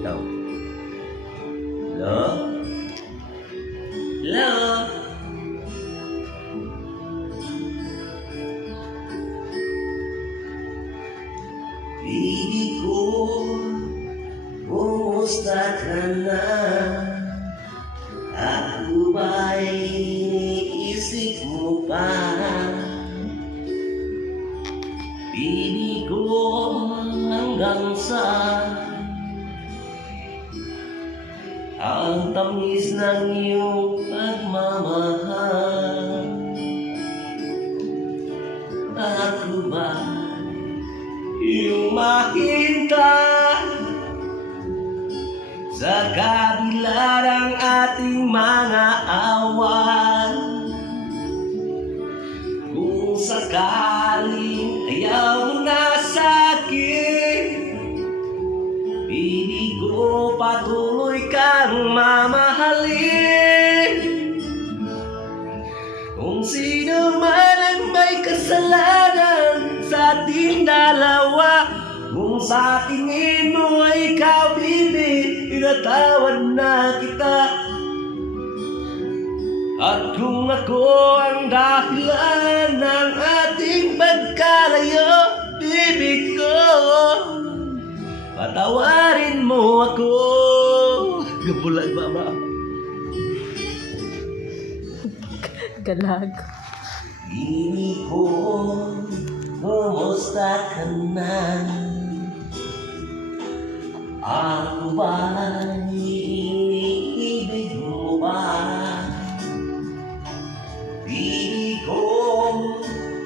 Ikaw. Hello? Hello? Baby ko, kumusta ka na? Ako ba'y iniisip mo pa? Baby ko, hanggang saan ang tamis ng iyong pagmamahal? Ako ba iyong mahintay sa kabila ng ating mga awan? Kung sakaling ayaw mo na sa'kin, piling ko patuloy kang mamahalin. Kung sino man ang may kasalanan sa ating dalawa, kung sa tingin mo ay ikaw, baby, pinatawad na kita. At kung ako ang dahilan ng ating pagkalayo, baby ko, patawarin mo ako. Gabulan, mama. Galag. Bini ko, kumusta ka na? Ako ba'y iniibig mo ba? Bini ko,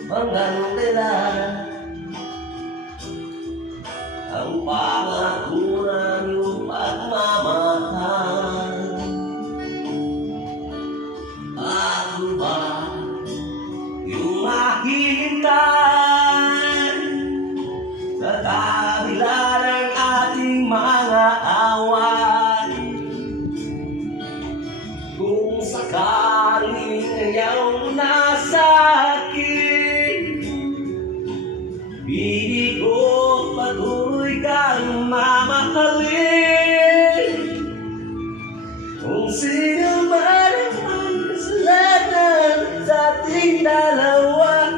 hanggang kailan ang pangako ng iyong pagmamahal? Ako ba yung mahintay sa kabila ng ating mga awan? Kung sakaling ayaw na sa'kin, piling ko patuloy kang mamahalin. Kung sino man ang may kasalanan sa ating dalawa,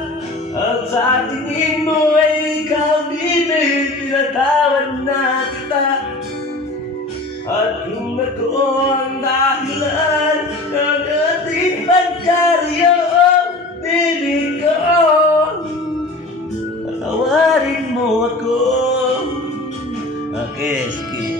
at sa tingin mo ay ikaw, baby, pinatawad na kita. At kung ako ang dahilan ng ating pagkalayo, baby ko, patawarin mo ako. Okay, sige.